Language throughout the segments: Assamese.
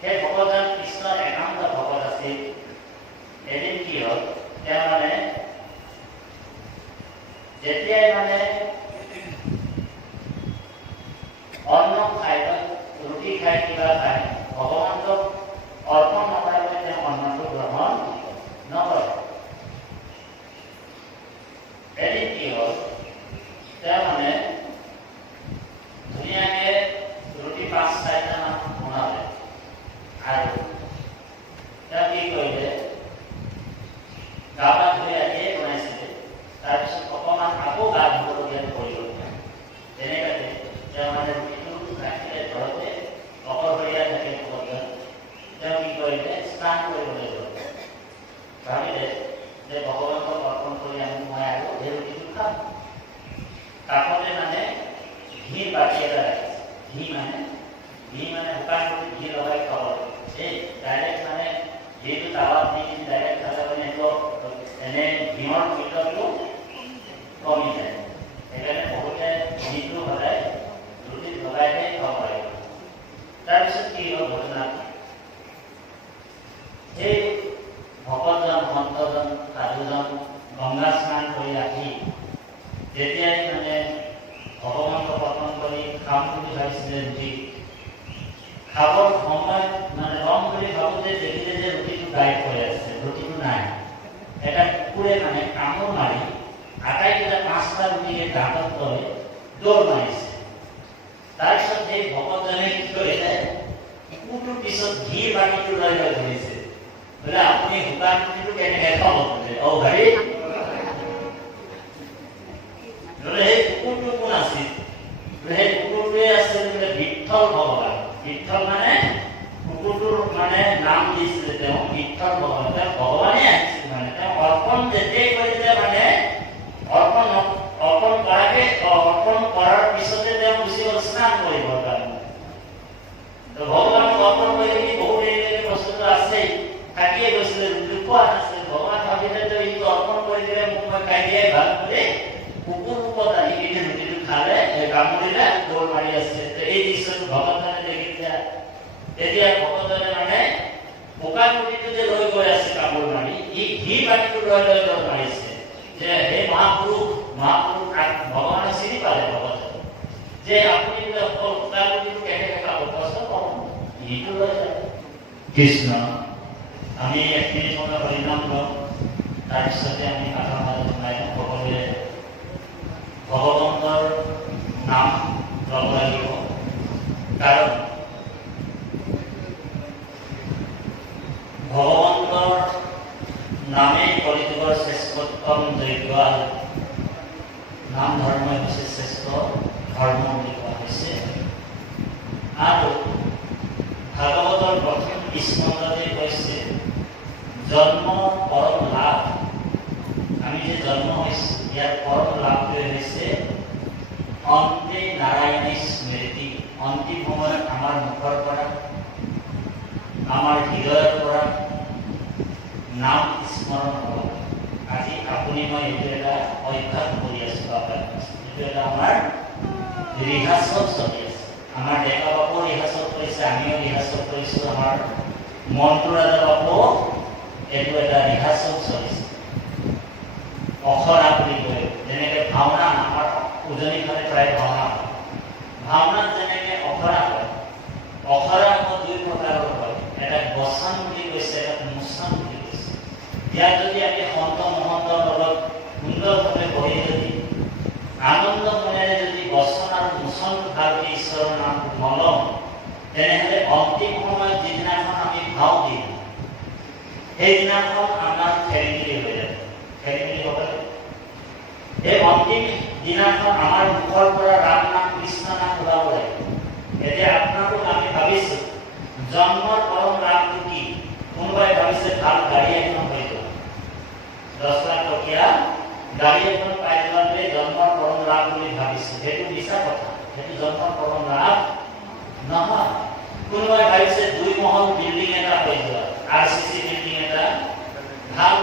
সেই ভগৱান কৃষ্ণৰ একান্ত ভকত আছিল। এদিন কি হ'ল, তেওঁ মানে যেতিয়াই মানে অন্ন খাই বা ৰুটি খাই কিবা খাই ভগৱানক অৰ্পণ নকৰাকৈ তেওঁ অন্নটো গ্ৰহণ নকৰে। এদিন কি হ'ল, তেওঁ মানে ধুনীয়াকৈ ৰুটি ৫-৪টামান বনালে আৰু তেওঁ কি কৰিলে, গা পা ধুই আহিয়ে বনাইছিলে। তাৰপিছত অকণমান আকৌ গা ধুবলগীয়া পৰি গ'ল। তেনেকৈ তেওঁ মানে ৰুটিটো ৰাখিলে ঘৰতে, অকলশৰীয়া থাকে ভগৱান। তেওঁ কি কৰিলে, স্নান কৰিবলৈ গ'ল। ভাবিলে যে ভগৱানক অৰ্পণ কৰি আনি মই আৰু এই ৰুটিটো খাম। কাষতে মানে ঘি বাতি এটা ৰাখিছে। ঘি মানে শুকান ৰুটি ঘি লগাই খাব লাগে। এই ডাইৰেক্ট মানে ঘিটো তাৱাত দি ডাইৰেক্ট খালে মানে এইটো এনে ঘিমৰ মূল্যটো কমি যায়। সেইকাৰণে বহুতে ঘিটো সদায় ৰুটিত লগাইহে খাব লাগে। তাৰপিছত কি হ'ল ঘটনা, সেই ভকতজন সন্তজন সাধুজন গংগা স্নান কৰি আহি যেতিয়াই মানে ভগৱানক অৰ্পণ কৰি খাম বুলি ভাবিছিলে ৰুটি, খাবৰ সময়ত মানে ৰং বুলি ভাবোতে দেখিলে যে ৰুটিটো গায়ব হৈ আছে, ৰুটিটো নাই। এটা কুকুৰে মানে কামোৰ মাৰি আটাইকেইটা 5টা ৰুটিকে দাঁতত লৈ দৌৰ মাৰিছে। তাৰপিছত সেই ভকতজনে কি কৰিলে, কুকুৰটোৰ পিছত ঘি বাতিটো লৈ ধৰিছে। বোলে আপুনি শুকান ৰুটিটো কেনেকৈ খাব বোলে, অ ভাই সেই কুকুৰটো কোন আছিল? সেই কুকুৰটোৱে আছিল বোলে বিঠল ভগৱান। বিঠল মানে কুকুৰটোৰ মানে নাম দিছিলে তেওঁ বিঠল ভগৱান। তেওঁ ভগৱানে আহিছিল মানে তেওঁ অৰ্পণ যেতিয়াই কৰিলে মানে অৰ্পণ কৰাৰ পিছতে তেওঁ গুচি গ'ল স্নান কৰিবৰ কাৰণে। ভগৱানক অৰ্পণ কৰি বহুত দেৰিলৈকে বস্তুটো আছেই, থাকিয়ে গৈছিলে, পোৱা নাছিল। ভগৱান ভাবিলে যে এইটো অৰ্পণ কৰি দিলে মোক মই খাই দিয়াই ভাল বুলি কুকুৰ ৰূপত আহি কিনে ৰুটিটো খালে, কামুৰিলে, দৌৰ মাৰি আছে। এই দৃশ্যটো ভগৱানে দেখিলে। তেতিয়া ভগৱানে মানে শুকান ৰুটিটো যে লৈ গৈ আছে কামোৰ মাৰি, ই ঘি বাতিটো লৈ দৌৰ মাৰিছে যে হে মহাপুৰুষ ভগৱানে চিনি পালে ভগৱান যে আপুনি বোলে শুকান ৰুটিটো কেনেকৈ খাব, কষ্ট কৰক, ঘিটো লৈ যায়। কৃষ্ণ আমি 1 মিনিট সময় হৰিনাম লওঁ, তাৰপিছতে আমি আধা মাজত সোমাই সকলোৱে ভগৱন্তৰ নাম ল'ব লাগিব। কাৰণ ভগৱন্তৰ নামেই কলিযুগৰ শ্ৰেষ্ঠতম যজ্ঞ। নাম ধৰ্মই হৈছে শ্ৰেষ্ঠ ধৰ্ম বুলি কোৱা হৈছে। আৰু ভাগৱতৰ প্ৰথম স্কন্ধতে কৈছে জন্মৰ পৰম লাভ। আমি যে জন্ম হৈছোঁ ইয়াৰ পৰম লাভটোৱে হৈছে অন্তে নাৰায়ণী স্মৃতি। অন্তিম সময়ত আমাৰ মুখৰ পৰা আমাৰ হৃদয়ৰ পৰা নাম স্মৰণ হ'ব। আজি আপুনি মই এইটো এটা অভ্যাস কৰি আছোঁ। এইটো এটা আমাৰ ৰিহাৰ্চল চলি আছে। আমাৰ ডেকা বাপু ৰিহাৰ্চল কৰিছে, আমিও ৰিহাৰ্চল কৰিছোঁ। আমাৰ মন্টু ৰাজা বাপু এইটো এটা ৰিহাৰ্চল চলিছে। অখৰা বুলি কয়, যেনেকৈ ভাওনা আমাৰ উজনি ফালে প্ৰায় ভাওনা হয়। ভাওনাত যেনেকৈ অখৰা হয়, অখৰা আকৌ 2 প্ৰকাৰৰ হয়। এটা বচন বুলি কৈছে, এটা মোচন বুলি কৈছে। ইয়াত যদি আমি সন্ত মহন্তৰ লগত সুন্দৰভাৱে বহি যদি আনন্দ মনেৰে যদি বচন আৰু মোচন ভাবি ঈশ্বৰৰ নামটো নলওঁ, তেনেহ'লে অন্তিম সময়ত যিদিনাখন আমি ভাও দিম সেইদিনাখন আমাৰ খেলিমেলি হৈ যাব। খেলিমেলি হ'ব। এই অন্তিম দিনাখন আমাৰ মুখৰ পৰা ৰাম নাম কৃষ্ণ নাম ওলাব লাগিব। এতিয়া আপোনালোক আমি ভাবিছোঁ জন্মৰ পৰম লাভটো কি? কোনোবাই ভাবিছে ভাল গাড়ী এখন হৈ যাব, 10 লাখ টকীয়া গাড়ী এখন পাই যোৱাটোৱে জন্মৰ পৰম লাভ বুলি ভাবিছে। সেইটো মিছা কথা, সেইটো জন্মৰ পৰম লাভ নহয়। কোনোবাই ভাবিছে 2 মহল বিল্ডিং এটা হৈ যোৱা, RCC বিল্ডিং এটা ভাল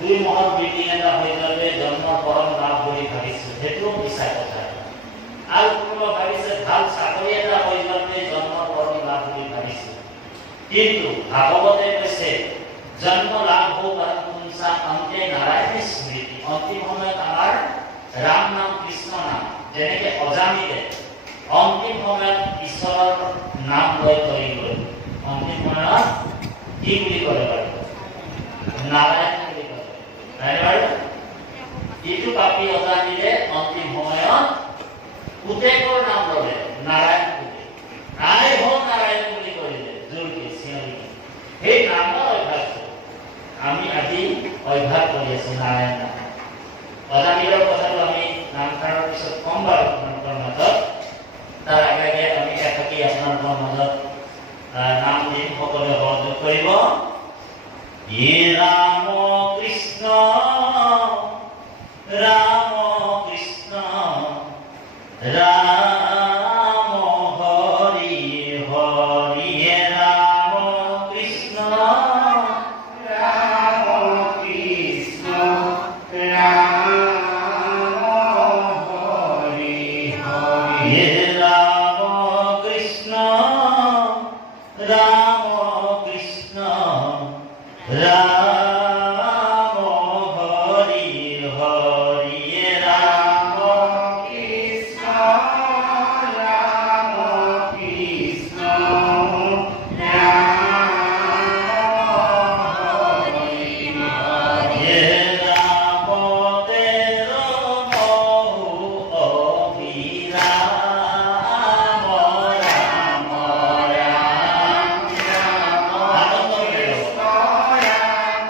2 মহল বিল্ডিং এটা হৈ যোৱাটোৱে জন্মৰ পৰম লাভ বুলি ভাবিছে। সেইটোও মিছা কথা। আৰু কোনোবা ভাবিছে ভাল চাকৰি এটা হৈ যোৱাটোৱে জন্মৰ পৰম লাভ বুলি ভাবিছে। কিন্তু ভাগৱতে কৈছে জন্ম লাভ হও পৰম পুংসা অন্তে নাৰায়ণ স্মৃতি। অন্তিম সময়ত আমাৰ ৰাম নাম কৃষ্ণ নাম যেনেকে অজামিলে অন্তিম সময়ত ঈশ্বৰৰ নাম লৈ কৰি গ'ল। অন্তিম সময়ত কি বুলি ক'লে বাৰু? নাৰায়ণ বুলি ক'লে। নাই বাৰু? যিটো পাপী অজামিলে অন্তিম সময়ত পুতেকৰ নাম ল'লে নাৰায়ণ বুলি। আই হ নাৰায়ণ বুলি কৰিলে জোৰকে চিঞৰি। সেই নামৰ অভ্যাসটো আমি আজি অভ্যাস কৰি আছো নাৰায়ণ নাম। অজামিলৰ কথাটো আমি নামঘৰৰ পিছত কম বাৰু আপোনালোকৰ মাজত। তাৰ আগে আমি একাকি আপোনালোকৰ মাজত নাম দিম, সকলোৱে সহযোগ কৰিব। য়ে ৰাম কৃষ্ণ ৰাম কৃষ্ণ ৰাম হৰি হৰি। হে ৰাম কৃষ্ণ ৰাম কৃষ্ণ ৰাম হৰি হৰি। হে ৰাম কৃষ্ণ ৰাম কৃষ্ণ ৰাম হৰি হৰি। ৰাম কৃষ্ণ ৰাম কৃষ্ণ ৰাম হৰি হৰি। ৰাম তেৰ বহু অভিৰাম ৰাম ৰাম ৰাম।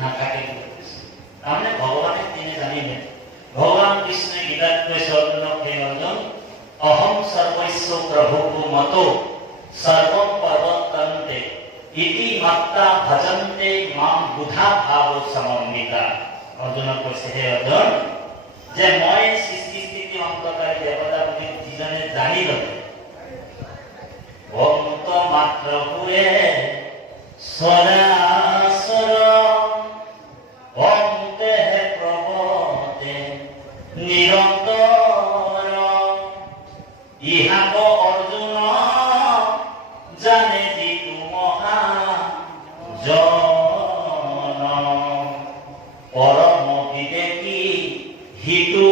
নাথাকে তাৰমানে ভগৱানে তিনি জানিলে ভগৱান কৃষ্ণই গীতাত কৈছে অৰ্জুনক হে অৰ্জুন অহম সৰ্বস্য প্ৰভুকো মতো সৰ্বম পৰ্বতন্তে ইতি মাত্তা ভজন্তে মাম বুধা ভাৱ সমন্বিতা অৰ্জুনক কৈছে হে অৰ্জুন যে মই সৃষ্টি স্থিতি অন্তকাৰী দেৱতা বুলি যিজনে জানি ললে ভক্ত মাত্ৰ হুয়ে সৰাসৰ ভক্তে প্ৰবতে নিৰন্তৰ ইহাক অৰ্জুন জানে যিটো মহা জন পৰম বিবেকী হিতু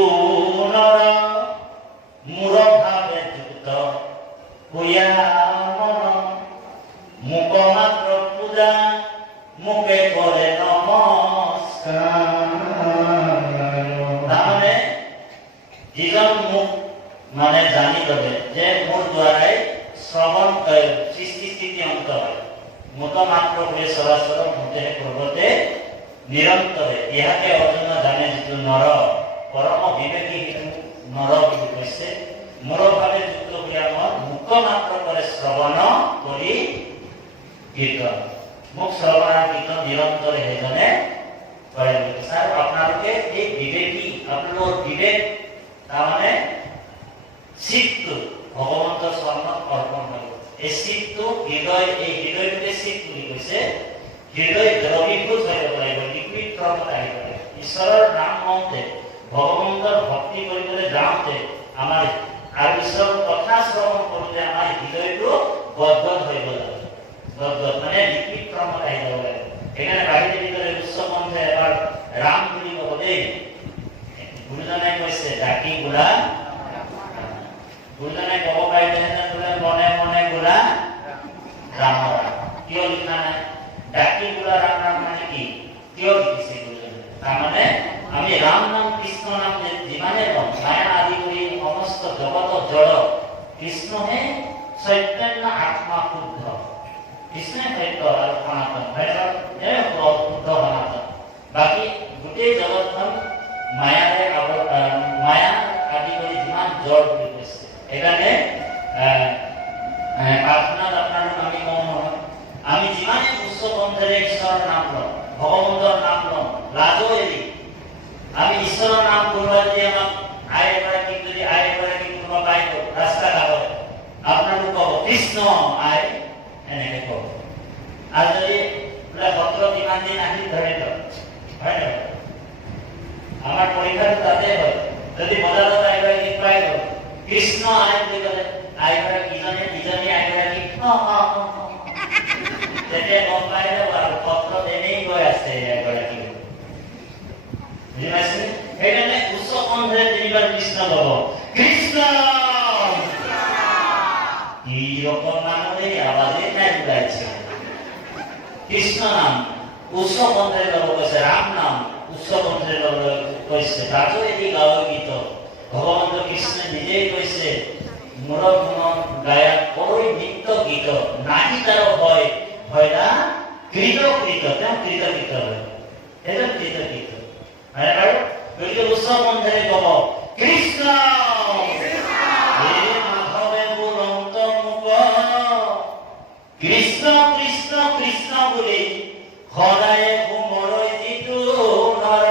নৰ মূৰ ভাৱে যুক্ত হুয়া মুখ মাত্ৰ পূজা মুখে কৰে নমস্কাৰ তাৰমানে যিজন মোক মানে জানি ললে যে মোৰ দ্বাৰাই শ্ৰৱণ সৃষ্টি স্থিতি অন্ত হয় মুখ মাত্ৰ হুয়ে সৰাসৰ মুখে প্ৰভতে নিৰন্তৰে ইহাকে অৰ্জুন জানে যিটো নৰ পৰম বিবেকী হিতু নৰ বুলি কৈছে মূৰ ভাৱে যুক্ত হুয়া মুখ মাত্ৰ কৰে শ্ৰৱণ কৰি কীৰ্তন মোক শ্ৰৱণ কীৰ্তন নিৰন্তৰে সেইজনে কৰে স্যাৰ আপোনালোকে এই বিবেকী আপোনালোকৰ বিবেক তাৰমানে চিত্ত ভগৱন্তৰ চৰণত অৰ্পণ কৰিব এই চিত্ত হৃদয় এই হৃদয়টোকে চিত্ত বুলি কৈছে হৃদয় দ্ৰৱীভূত হৈ যাব লাগিব লিকুইড ফৰ্মত আহিব লাগিব ঈশ্বৰৰ নাম লওঁতে ভগৱন্তৰ ভক্তি কৰিবলৈ যাওঁতে আমাৰ আৰু ঈশ্বৰৰ কথা শ্ৰৱণ কৰোঁতে আমাৰ হৃদয়টো গদগদ হৈ গ'ল গদগদ মানে লিকুইড ফৰ্মত আহি যাব লাগিব সেইকাৰণে বাহিৰে ভিতৰে উচ্চ কণ্ঠে এবাৰ ৰাম বুলি ক'ব দেই গুৰুজনাই কৈছে ডাকি গোলা গুৰুজনাই ক'ব পাৰিলেহেঁতেন বোলে মনে মনে গোলা ৰাম ৰাম কিয় লিখা নাই ডাকি গোলা ৰাম ৰাম মানে কি কিয় লিখিছে গুৰুজনাই তাৰমানে আমি ৰাম নাম কৃষ্ণ নাম যিমানে লম মায়া আদি কৰি সমস্ত জগত জড় কৃষ্ণহে চৈতন্য আত্মা শুদ্ধ কৃষ্ণই সত্য আৰু সনাতন শুদ্ধ সনাতন বাকী গোটেই জগতখন মায়াৰে মায়া আদি কৰি যিমান জড় বুলি কৈছে সেইকাৰণে প্ৰাৰ্থনাত আপোনালোক আমি কওঁ নহয় আমি যিমানে উচ্চ কণ্ঠেৰে ঈশ্বৰৰ নাম লওঁ ভগৱন্তৰ নাম লওঁ লাজো এৰি আমি ঈশ্বৰৰ নাম কোনোবা যদি আমাক আই এগৰাকীক কোনোবা পাই গ'ল ৰাস্তা ঘাটত আপোনালোক ক'ব কৃষ্ণ আই এনেকে ক'ব আৰু যদি বোলে সত্ৰত ইমান দিন আহি ধৰি লওক হয় নহয় আমাৰ পৰীক্ষাটো তাতে হয় যদি বজাৰত আইগৰাকীক পাই গ'ল কৃষ্ণ আই বুলি ক'লে আইগৰাকী ইজনী আইগৰাকী তেতিয়া গম পাই যাব আৰু সত্ৰত এনেই গৈ আছে এগৰাকী বুজি পাইছে সেইকাৰণে উচ্চ কণ্ঠেৰে তিনিবাৰ কৃষ্ণ ক'ব কৃষ্ণ কি অকণমানৰ এই আৱাজে নাই ওলাইছে কৃষ্ণ নাম উচ্চ কণ্ঠেৰে ল'ব কৈছে ৰাম নাম উচ্চ কণ্ঠেৰে ল'ব কৈছে তাতো এটি গাঁৱৰ গীত ভগৱন্ত কৃষ্ণই নিজেই কৈছে মোৰ গুণ গায়া কৰি নিত্য গীত নাহি তাৰ হয় হয়না কৃত তেওঁ কৃত হয় এজন কৃত হয় বাৰু গতিকে উচ্চ কণ্ঠেৰে ক'ব কৃষ্ণ কৃষ্ণ কৃষ্ণ কৃষ্ণ বুলি সদায় কোমৰৈ যিটো নৰ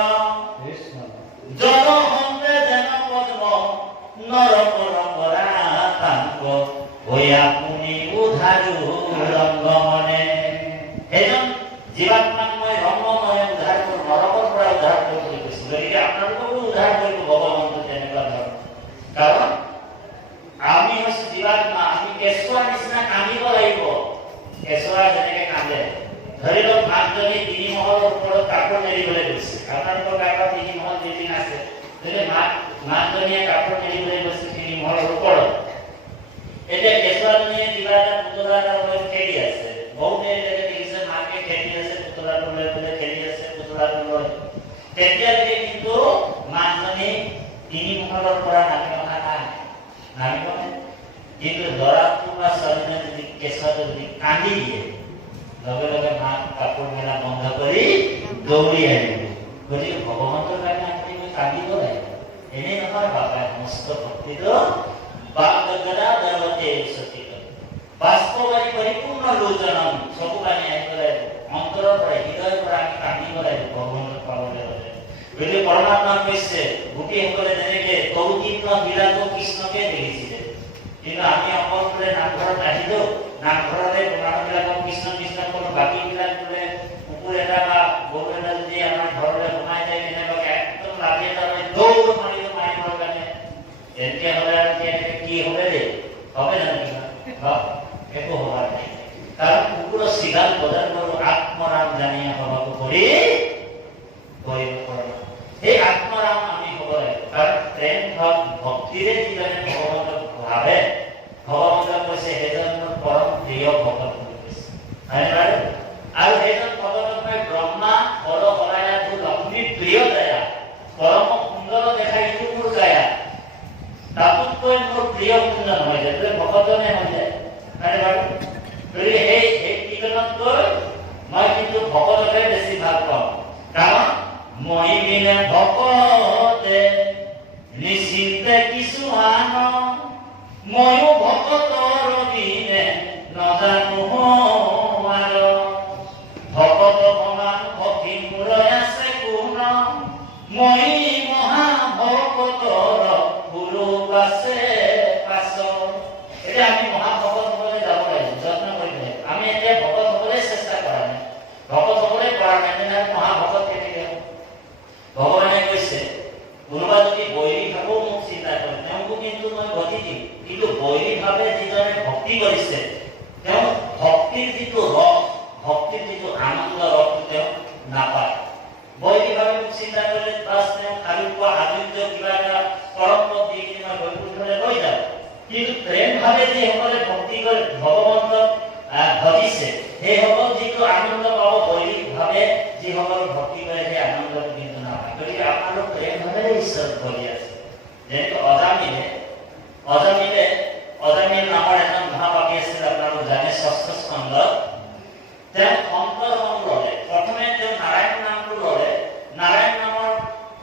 জল হন্তে যেন পদ্ম নৰ পৰম্পৰা তাংক হৈ আপুনি উধাৰো ৰংগমনে সেইজন জীৱাত্মাক মই ৰংগমনে উদ্ধাৰ কৰোঁ নৰকৰ পৰা উদ্ধাৰ কৰোঁ বুলি কৈছোঁ গতিকে আপোনালোককো উদ্ধাৰ কৰিব ভগৱন্ত তেনেকুৱা ধৰণৰ কাৰণ আমি হৈছোঁ জীৱাত্মা আমি কেঁচুৱাৰ নিচিনা কান্দিব লাগিব কেঁচুৱা যেনেকে কান্দে ধৰি লওক মাকজনী 3 মহলৰ ওপৰত কাপোৰ মেলিবলৈ গৈছে আপোনালোকৰ কাৰোবাৰ 3 মহল বিল্ডিং আছে যদি মাকজনীয়ে কাপোৰ মেলিবলৈ গৈছে 3 মহলৰ ওপৰত এতিয়া কেঁচুৱাজনীয়ে কিবা এটা পুতলা এটা লৈ খেলি আছে বহুত দেৰিলৈকে দেখিছে মাকে খেলি আছে পুতলাটো লৈ পেলাই খেলি আছে পুতলাটো লৈ তেতিয়ালৈকে কিন্তু মাকজনী 3 মহলৰ পৰা নামি অহা নাই নামিবনে কিন্তু ল'ৰাটো বা ছোৱালীজনীয়ে যদি কেঁচুৱাটো যদি কান্দি দিয়ে লগে লগে মাক কাপোৰ মেলা বন্ধ কৰি দৌৰি আহিব। গতিকে ভগৱন্তৰ কাৰণে আপুনি মই কান্দিব লাগিব। এনেই নহয় বাবাই সমস্ত ভক্তিটো বাগদগদা দেৱতে সতীত বাস্তৱাৰী পৰিপূৰ্ণ লোচনম চকু পানী আহিব লাগিব। অন্তৰৰ পৰা হৃদয়ৰ পৰা আমি কান্দিব লাগিব ভগৱন্তক পাবলৈ হ'লে। গতিকে পৰমাত্মা কৈছে গোপীসকলে যেনেকে কৌতীৰ্ণ বিৰাট কৃষ্ণকে দেখিছিলে, কিন্তু আমি অকলৰে নামঘৰত আহিলো, নামঘৰতে মানুহবিলাকক কৃষ্ণ কৃষ্ণ কৰো, বাকীবিলাক বোলে কুকুৰ এটা বা গৰু এটা যদি আমাৰ ঘৰলৈ সোমাই যায় কেনেবাকে একদম লাঠি এটা দৌৰ মাৰিব মাৰিবৰ কাৰণে, এনেকে হ'লে আৰু কি হ'লে দেই হবে জানো? কিবা একো হোৱাৰ নাই। কাৰণ কুকুৰৰ চিগাল বজাৰ কৰো আত্মৰাম জানিয়া হবাক কৰি সেই আত্মৰাম আমি হ'ব লাগিব। কাৰণ প্ৰেম ভাৱ ভক্তিৰে যিজনে ভগৱন্তক ভাবে, ভগৱন্তক কৈছে সেইজন মোৰ পৰম প্ৰিয় ভকত বুলি কৈছে, হয় বাৰু? আৰু সেইজন ভগৱন্তক মই ব্ৰহ্মা বড় হৰায়া তোৰ লক্ষ্মী প্ৰিয় দয়া পৰম সুন্দৰ দেখাই ইটো মোৰ দয়া, তাতোতকৈ মোৰ প্ৰিয় সুন্দৰ নহয় যে ভকতনে হৈ যায়, হয় বাৰু? গতিকে সেই কীৰ্তনতকৈ মই কিন্তু ভকতকে বেছি ভাল পাওঁ। কাৰণ মই বিনে ভকতে নিশ্চিন্তে কিছু আন, ময়ো ভকতৰ বিনে নজানো আৰু, ভকত সমান ভক্তি মোৰ আছে কোন, মই মহা ভকতৰ গুৰু আছে পাছ। এতিয়া আমি মহা ভকত হ'বলৈ যাব লাগিব, যত্ন কৰিব লাগিব। আমি এতিয়া ভকত হ'বলৈ চেষ্টা কৰা নাই, ভকত হ'বলৈ পৰা নাই, তেনেহ'লে মহা ভকত কেনেকৈ হ'ব? ভগৱানে কৈছে কোনোবা যদি বৈৰীভাৱেও মোক চিন্তা কৰে তেওঁকো কিন্তু মই গতি দিম, কিন্তু বৈৰীভাৱে যিজনে ভক্তি কৰিছে তেওঁ ভক্তিৰ যিটো ৰস, ভক্তিৰ যিটো আনন্দ ৰসটো তেওঁ নাপায়। বৈৰীভাৱে মোক চিন্তা কৰিলে বাছ তেওঁ খালি পোৱা আদিত্য কিবা এটা পৰম পদ দি কিনে মই বৈকুণ্ঠলৈ লৈ যাওঁ। কিন্তু প্ৰেমভাৱে যিসকলে ভক্তি কৰি ভগৱন্তক ভজিছে সেইসকল যিটো আনন্দ পাব, বৈৰীভাৱে যিসকল ভক্তি কৰে সেই আনন্দটো কিন্তু নাপায়। গতিকে আপোনালোক প্ৰেমভাৱে ঈশ্বৰ ভজি আছে। যেনেকৈ অজামিল নামৰ এজন মহাপাপী আছিল, আপোনালোক জানে, ষষ্ঠ স্কন্ধত তেওঁ অন্তৰ নাম ল'লে। প্ৰথমে তেওঁ নাৰায়ণ নামটো ল'লে। নাৰায়ণ নামৰ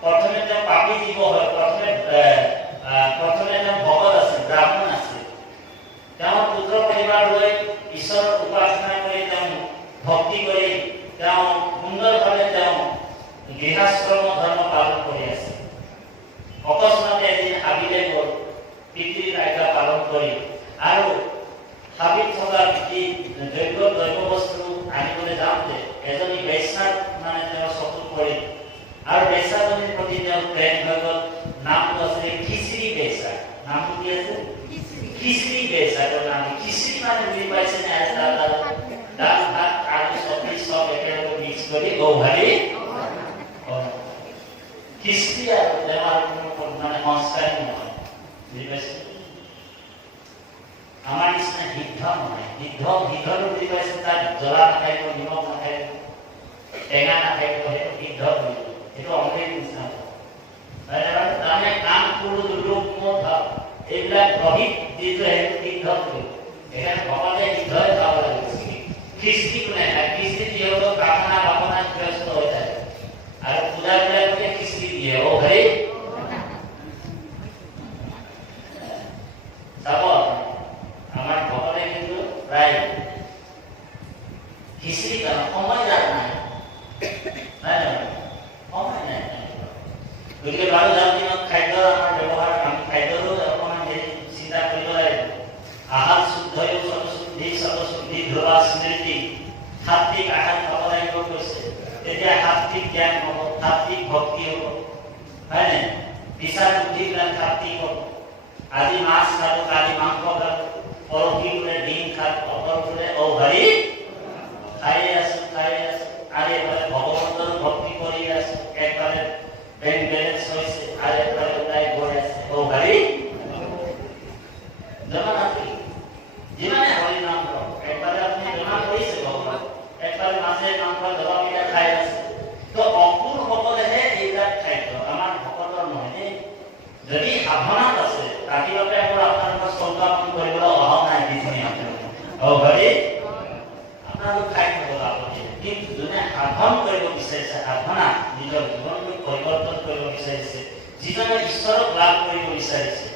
প্ৰথমে তেওঁ পাপী জীৱ হয়, প্ৰথমে তেওঁ ভকত আছিল, ব্ৰাহ্মণ আছিল। তেওঁৰ পুত্ৰ পৰিবাৰ লৈ ঈশ্বৰৰ উপাসনা কৰি তেওঁ ভক্তি কৰি তেওঁ সুন্দৰভাৱে তেওঁ গৃহাশ্ৰম ধৰ্ম পালন কৰি আছে। অকস্মাতে এদিন হাবিলে গ'ল পিতৃৰ আজ্ঞা পালন কৰি, আৰু হাবিত থকা দ্ৰব্য বস্তু আনিবলৈ যাওঁতে এজনী বেশ্যাৰ তেওঁৰ চকুত পৰিল, আৰু বেশ্যাজনীৰ প্ৰতি তেওঁ প্ৰেম হৈ গ'ল। নামটো আছিলে খিচিৰি বেশ্যা। নামটো কি আছে? খিচিৰি বেশ্যা। নাম খিচিৰি মানে বুজি পাইছেনে? দাল ভাত আলু চব্জি চব একেলগে মিক্স কৰি গৌহাৰী খিচিৰি, আৰু তেওঁৰ কোনো মানে সংস্কাৰী নহয়, বুজি পাইছে? আমাৰ নিচিনা সিদ্ধ নহয়। সিদ্ধটো বুজি পাইছে, তাত জ্বলা নাথাকিব, নিমখ নাথাকিব, টেঙা নাথাকিব, সেইটো সিদ্ধ বুলিব। সেইটো অমৃত নিচিনা তাৰমানে কাম কৰো ৰূপ মোৰ ভাৱ এইবিলাক ৰহিত যিটো সেইটো সিদ্ধ কৰিব। সেইকাৰণে ভকতে সিদ্ধই খাব লাগিব। খিচিৰি কোনে খায়? খিচিৰি যিহেতু কামনা বাসনাত ব্যস্ত হৈ থাকে, আৰু পূজাবিলাককে খিচিৰি দিয়ে। অ ভাই চাব, আমাৰ ভকতে কিন্তু প্ৰায় খিচিৰি কাৰণে সময় যাক নাই, সময় নাই। গতিকে বাৰু যাৰ দিনত খাদ্যৰ আমাৰ ব্যৱহাৰ, আমি খাদ্যৰো অকণমান চিন্তা কৰিব লাগিব। আহাৰ শুদ্ধই সতশুদ্ধি ধ্ৰুৱা স্মৃতি, সাত্বিক আহাৰ খাব লাগিব কৈছে। তেতিয়া সাত্বিক জ্ঞান হ'ব, সাত্বিক ভক্তি হ'ব, হয় নাই? বিচাৰ বুদ্ধিবিলাক সাত্বিক হ'ব। আজি মাছ খালো, কালি মাংস খালো, পৰহি বোলে ডিম খালো, অপৰ বোলে ভাৰি খাই আছো। আৰু এইফালে ভগৱন্তৰো ভক্তি কৰি আছো, একবাৰে বেংক বেলেঞ্চ হৈছে, আৰু একবাৰে ওলাই গৈ আছে। ভাৰি জমা নাছিল। যিমানে হৰি নাম লওক, একবাৰে আপুনি জমা কৰিছে ভগৱান, একবাৰে মাছে মাংস জবাবকেইটা খাই আছে। তো অকুল সকলেহে এইবিলাক খাদ্য, আমাৰ ভকতৰ নহয়। যদি সাধনাত আছে, ৰাতিপুৱাতে আকৌ আপোনালোকৰ সংস্থাপন কৰিবলৈ অহা নাই যিখিনি আপোনালোক ভাৰি আপোনালোক খাই থব আপত্তি, কিন্তু যোনে সাধন কৰিব বিচাৰিছে, যিজনে ঈশ্বৰক লাভ কৰিব বিচাৰিছে।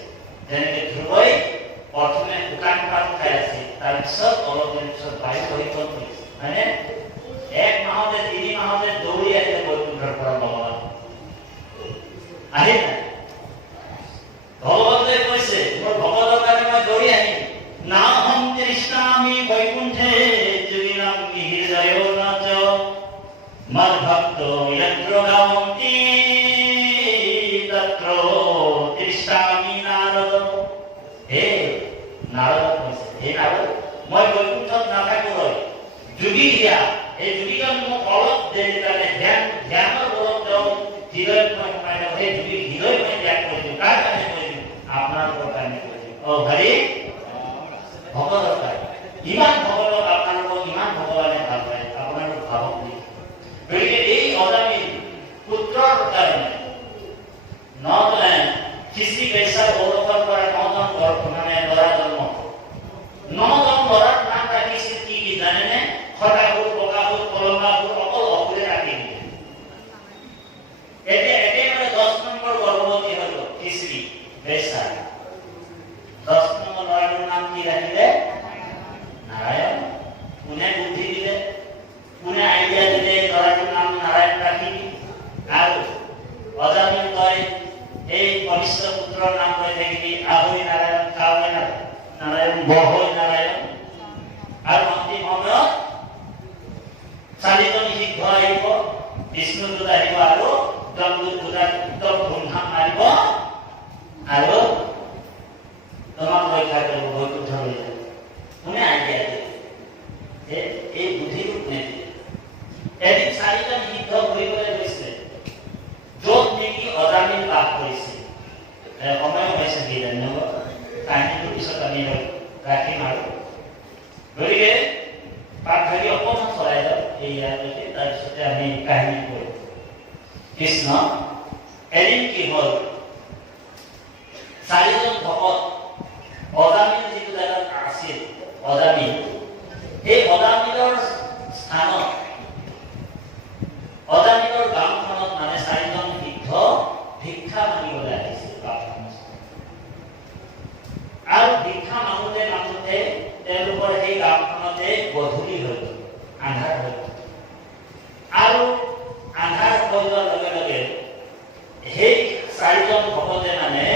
যেনেকৈ ধ্ৰুৱই প্ৰথমে শুকান পাত খাই আছিল, তাৰপিছত অলপ দিনৰ পিছত বায়ু বহিকৰণ কৰিছে, হয়নে? 1 মাহতে 3 মাহতে দৌৰি আহিলে বৈকুণ্ঠৰ পৰা ভগৱান আহিল নাই? ভগৱন্তই কৈছে মোৰ ভকতৰ কাৰণে মই দৌৰি আহিম। নাহম তৃষ্ণামি বৈকুণ্ঠে যোগিনাম হৃদয় নাচ মদ্ভক্ত যত্ৰ গাৱন্তি তত্ৰ তৃষ্ণামি নাৰদ। হে নাৰদ কৈছে, হে নাৰদ, মই বৈকুণ্ঠত নাথাকোঁ, যোগী দিয়া এই যোগীজন মোক অলপ দেৰি কাৰণে ধ্যানৰ বলত তেওঁ হৃদয়ত মই সোমাই লওঁ। সেই যোগী হৃদয় মই ত্যাগ কৰি দিওঁ। কাৰ কাৰণে কৰি দিওঁ? আপোনালোকৰ কাৰণে কৰি দিওঁ। অ হৰি ভগৱতৰ কাৰণে। ইমান ভগৱতক আপোনালোকক ইমান ভগৱানে ভাল পায়, আপোনালোক ভাবক নেকি? গতিকে এই অজামিল পুত্ৰৰ কাৰণে খিচি বেচাৰ ঔৰসৰ পৰা 9জন ল'ৰা জন্ম। 9জন ল'ৰাৰ নাম ৰাখিছিল কি কি জানেনে? খটাসুৰ, বকাসুৰ, কলমাসুৰ, অকল অসুৰে ৰাখি দিলে। এতিয়া একেবাৰে 10 নম্বৰ গৰ্ভৱতী হৈ গ'ল খিচি বেচা। 10 নম্বৰ ল'ৰাটোৰ নাম কি ৰাখিলে? নাৰায়ণ। কোনে বুদ্ধি দিলে? কোনে আইডিয়া দিলে? ল'ৰাটোৰ নাম নাৰায়ণ ৰাখি আৰু অজামিল তই এই কনিষ্ঠ পুত্ৰৰ নাম কৈ থাকিবি আহৈ নাৰায়ণ, কাৱৈ নাৰায়ণ, বহৈ নাৰায়ণ। আৰু অন্তিম সময়ত 4জন সিদ্ধ আহিব, বিষ্ণুদূত আহিব আৰু যমদূত ধুমধাম মাৰিব আৰু তোমাক ৰক্ষা কৰিব, বৈকুণ্ঠ লৈ যাব। কোনে আইডিয়া দিয়ে? এই বুদ্ধিটো কোনে দিয়ে? এদিন 4জন সিদ্ধ ঘূৰিবলৈ গৈছিলে, য'ত নেকি অজামিল বাস কৰিছিল। সময় হৈছে কি ধন্যবাদ, কাহিনীটোৰ পিছত আমি ৰাখিম। আৰু গতিকে পাঠভাগী অকণমান চলাই যাওক এই ইয়ালৈকে, তাৰপিছতে আমি কাহিনী কৰিম। কৃষ্ণ এদিন কি হ'ল, 4জন ভকত অজামিল যিটো জেগাত আছিল, অজামিল সেই অজামিলৰ স্থানত, অজামিলৰ গাঁওখনত মানে 4জন সিদ্ধ ভিক্ষা মাগিবলৈ আহিছিল গাঁওখনত। আৰু ভিক্ষা মাগোতে মাগোতে তেওঁলোকৰ সেই গাঁওখনতে গধূলি হৈ গ'ল, আন্ধাৰ হৈ গ'ল। আৰু আন্ধাৰ হৈ যোৱাৰ লগে লগে সেই 4জন ভকতে মানে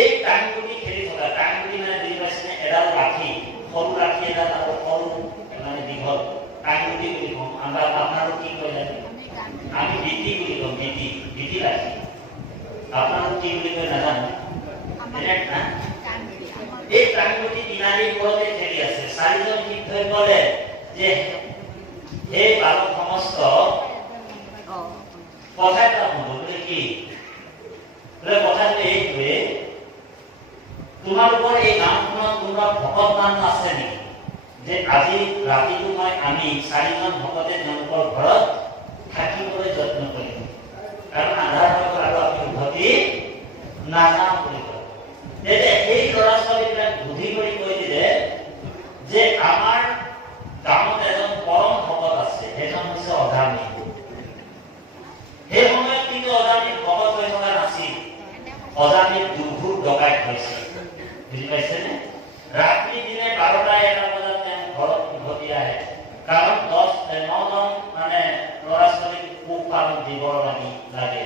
এই টাংগুটি খেলি থকা, টাংগুটি মানে বুজি পাইছেনে? এডাল লাঠি, সৰু লাঠি এডাল আৰু সৰু মানে দীঘল টাংগুটি বুলি কওঁ। আপোনালোক কি কয় জানে? আমি বিটি বুলি কওঁ, বিটি লাঠি। আপোনালোক কি বুলি কয় নাজানো। এই টাংগুটি কিনাৰী ওপৰতে খেলি আছে। 4জন সিদ্ধই ক'লে যে সেই বালক সমস্ত কথা এটা শুনো। বোলে কি? বোলে কথাটো এইটোৱে, তোমালোকৰ এই গাঁওখনত কোনোবা ভকত মানুহ আছে নেকি যে আজি ৰাতিটো আমি 4জন ভকতে তেওঁলোকৰ ঘৰত থাকিবলৈ যত্ন কৰিম, কাৰণ আন্ধাৰ হৈ গ'ল আৰু আমি উভতি নাযাওঁ বুলি কয়। তেতিয়া সেই ল'ৰা ছোৱালীবিলাক বুদ্ধি কৰি কৈ দিলে যে আমাৰ গাঁৱত এজন পৰম ভকত আছে, সেইজন হৈছে অজামিল। সেই সময়ত কিন্তু অজামিল ভকত হৈ থকা নাছিল, অজামিল দুৰ্ভোগ ডকাইত হৈছে। বুজি পাইছেনে? ৰাতি দিনে 12টা-1টা বজাত তেওঁ ঘৰত উভতি আহে, কাৰণ 9জন মানে ল'ৰা ছোৱালীক পোহপালন দিব লাগে।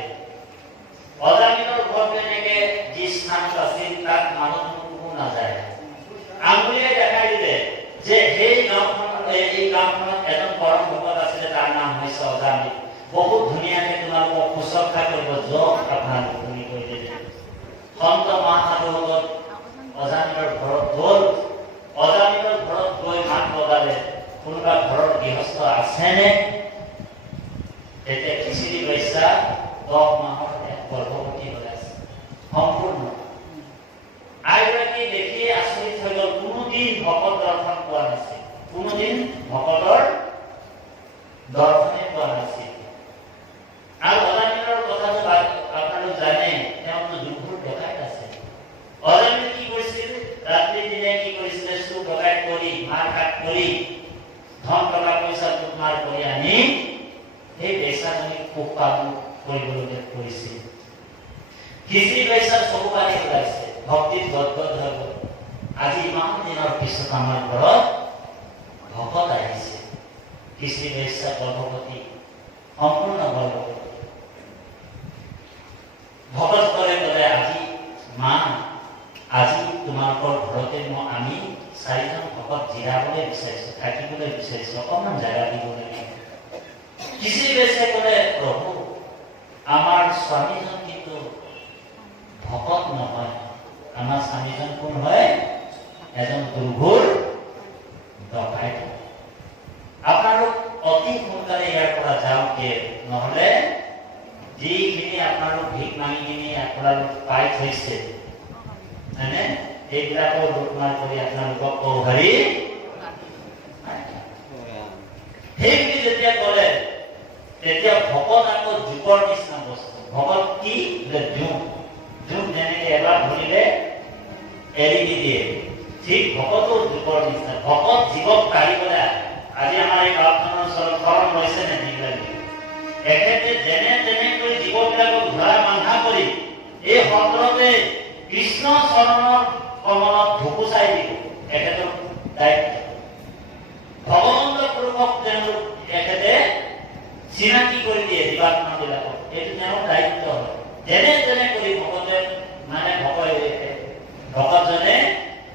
অজামিলৰ ঘৰটো এনেকে যি স্থানত আছিল তাত মানুহ কোনো নাযায়। আঙুলিয়ে দেখাই দিলে যে এই গাঁওখনত এজন পৰম ভকত আছিলে, তাৰ নাম হৈছে অজামিল। বহুত ধুনীয়াকে তোমালোকক শুশ্ৰূষা কৰিব, য'ত আপোনালোক শুনি কৈ দিলে। সন্ত মহাসাধুসকল অজামিলৰ ঘৰত গ'ল। অজামিলৰ ঘৰত গৈ মাত লগালে, কোনোবা ঘৰৰ গৃহস্থ আছেনে? তেতিয়া খিচিৰি বেচা 10 মাহৰ গৰ্ভৱতী হৈ আছে সম্পূৰ্ণ। আইগৰাকী দেখিয়ে আচৰিত হৈ গ'ল, কোনোদিন ভকত দৰ্শন পোৱা নাছিল, কোনোদিন ভকতৰ দৰ্শনে পোৱা নাছিল। আৰু অজামিলৰ কথাটো আপোনালোক জানে, তেওঁতো দুৰ্ভোগ ডকাইত আছে। অজামিল কি কৰিছিল? ৰাত্ৰি দিনে কি কৰিছিলে? চুৰ ডকাইত কৰি, মাৰ কাট কৰি, ধন টকা পইচা লুটমাৰ কৰি আনি সেই বেচাজনীক পোহপালন কৰিবলৈ কৰিছিল। খিচিৰি বেচাৰ চকু পানী ওলাইছে, ভক্তিত গদগদ হৈ গ'ল। আজি ইমান দিনৰ পিছত আমাৰ ঘৰত ভকত আহিছে। খিচিৰি বেচা গৰ্ভৱতী, সম্পূৰ্ণ গৰ্ভৱতী। ভকতসকলে ক'লে, আজি মা, আজি তোমালোকৰ ঘৰতে আমি 4জন ভকত জিৰাবলৈ বিচাৰিছো, থাকিবলৈ বিচাৰিছো, অকণমান জাগা দিব লাগে। খিচিৰি বেচে ক'লে, প্ৰভু আমাৰ স্বামীজন কিন্তু ভকত নহয়, আমাৰ স্বামীজন কোন হয়? এজন দুৰ্ঘোৰ ডকাইত। আপোনালোক অতি সোনকালে ইয়াৰ পৰা যাওঁকে, নহ'লে যিখিনি আপোনালোক ভিক মাগি কিনি আপোনালোক পাই থৈছে, হয়নে, এইবিলাকৰ লুটমাৰ কৰি আপোনালোকক কৌহাৰি। সেইবুলি যেতিয়া ক'লে, তেতিয়া ভকত আকৌ জোকৰ নিচিনা বস্তু। ভকত কি? জোক। জোক যেনেকে এবাৰ ধৰিলে এৰি দিয়ে, ঠিক ভকতো জোকৰ নিচিনা। ভকত জীৱক কাঢ়িবলৈ আহে। আজি আমাৰ এই গাঁওখনৰ চৰণ লৈছে নে যিবিলাক, এখেতে যেনে তেনেকৈ জীৱবিলাকক ধৰা বন্ধা কৰি এই সন্দৰ্ভে কৃষ্ণ চৰণৰ কমলত ঢুকুচাই দিব এখেতৰ দায়িত্ব। ভগৱন্ত পুৰুষক তেওঁলোক এখেতে চিনাকি কৰি দিয়ে জীৱাত্মাবিলাকক, এইটো তেওঁৰ দায়িত্ব হয়। যেনে তেনে কৰি ভকতে মানে ভকতজনে